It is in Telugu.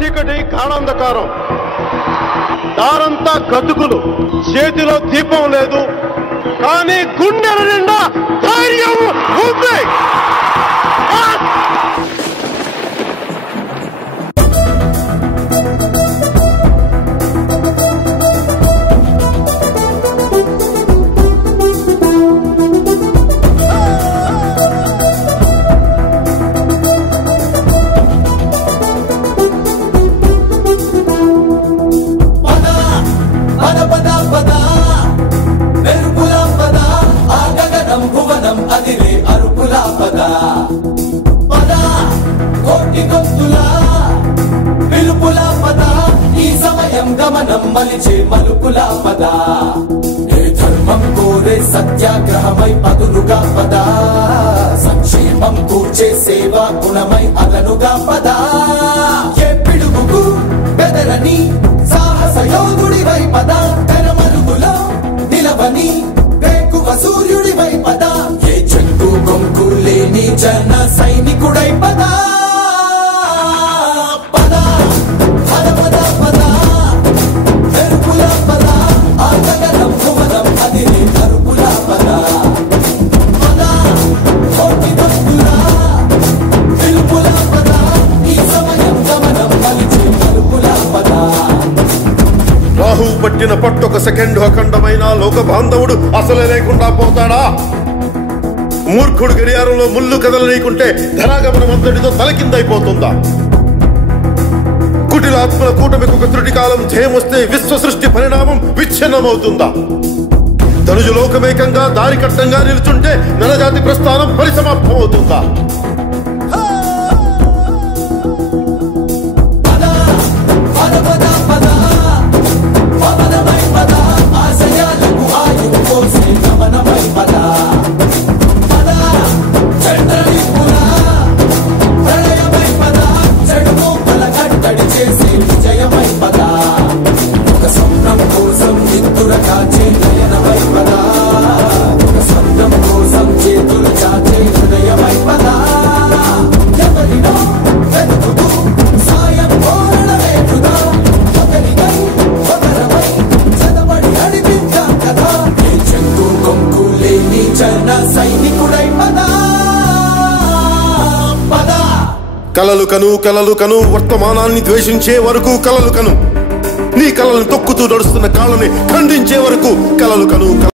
చీకటి గాఢాంధకారం, దారంతా గతుకులు, చేతిలో దీపం లేదు, కానీ గుండెల నిండా ధైర్యం ఉంది. గమనం మలిచే మలుపులా పద, ఏ ధర్మం కోరే సత్యాగ్రహమై పదులుగా పద, సంక్షేమం కూర్చే సేవా గుణమై అదనుగా పద, ఏ పిడుగుకు బెదరని సాహస యోధుడివై పద, తెరమరుగులో నిలవని వేకువ సూర్యుడివై పద, ఏ చెంగు కొంకు లేని జన సైనికుడై పద. రాహు పట్టిన పట్టొక సెకండ్ అఖండమైన లోక బాంధవుడు అసలే లేకుండా పోతాడా? మూర్ఖుడు గడియారంలో ముళ్ళు కదలనీకుంటే ధరాగమనం అంతటితో తలకిందైపోతుందా? కుటిలాత్మల కూటమికి ఒక త్రుటి కాలం ధ్యేయమొస్తే విశ్వ సృష్టి పరిణామం విచ్ఛిన్నమవుతుందా? ధనుజు లోకమేకంగా దారికట్టంగా నిలుచుంటే నరజాతి ప్రస్థానం పరిసమాప్తమవుతుందా? కలలు కను వర్తమానాన్ని ద్వేషించే వరకు కలలు కను, నీ కలలను తొక్కుతూ నడుస్తున్న కాళ్ళని ఖండించే వరకు కలలు కను.